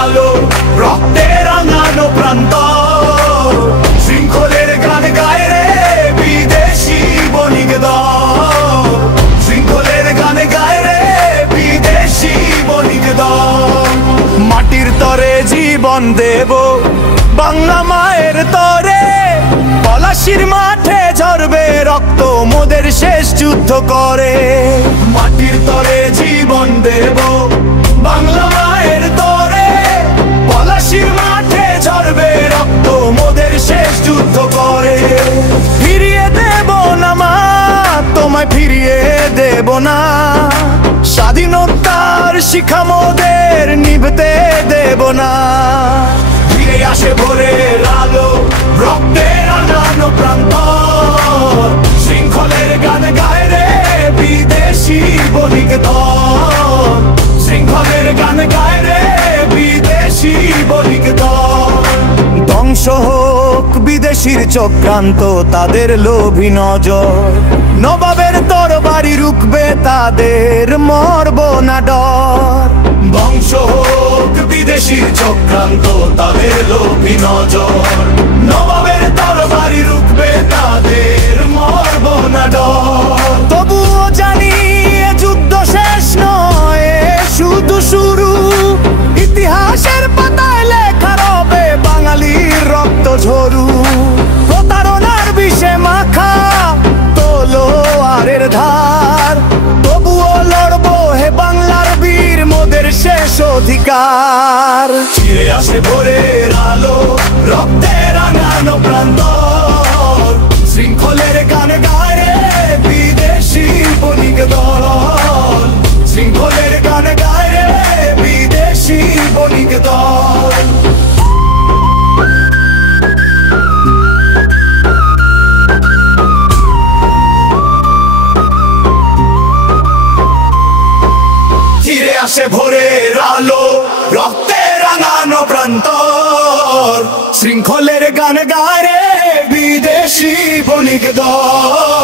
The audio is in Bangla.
আলো, রক্তে রাঙানো প্রান্তর। শৃঙ্খলের গান গায় রে বিদেশি বণিক দল, শৃঙ্খলের গান গায় রে বিদেশি বণিক দল। মাটির তরে জীবন দেব বাংলা মায়ের তরে, পলাশির মাঠে ঝরবে রক্ত মোদের শেষ যুদ্ধ করে। মাটির তরে জীবন দেব বাংলা মায়ের তরে, পলাশির মাঠে ঝরবে রক্ত মোদের শেষ যুদ্ধ করে। ফিরিয়ে দেব না মা, তোমায় ফিরিয়ে দেব না, স্বাধীনতার শিখা মোদের নিভতে দেব না। ফিরে আসে ভোরের আলো, রক্তে রাঙানো প্রান্তর। শৃঙ্খলের গান গায় রে বিদেশি বণিক দল, শৃঙ্খলের গান গায় রে বিদেশি বণিক দল। ধ্বংস হোক বিদেশির চক্রান্ত, তাদের লোভী নজর। নবাবের তরবারি রুখবে তাদের, মরব না ডর। ধ্বংস হোক বিদেশির চক্রান্ত, তাদের লোভী নজর। নবাবের তরবারি রুখবে তাদের, মরব না ডর। তবুও জানি এ যুদ্ধ শেষ নয়, শুধু শুরু। ইতিহাসের পাতায় লেখা রবে বাঙালির রক্ত ঝরু। প্রতারণার বিষে মাখা তলোয়ারের ধার, তবুও লড়বো হে বাংলার বীর মোদের শেষ অধিকার। ফিরে আসে ভোরের আলো, রক্তে রাঙানো প্রান্তর। শৃঙ্খলের গান গায় রে বিদেশি বণিক দল, শৃঙ্খলের গান গায় রে বিদেশি বণিক দল। ফিরে আসে ভোরের আলো, রক্তে রাঙানো প্রান্তর। শৃঙ্খলের গান গায় রে বিদেশি বণিক দল।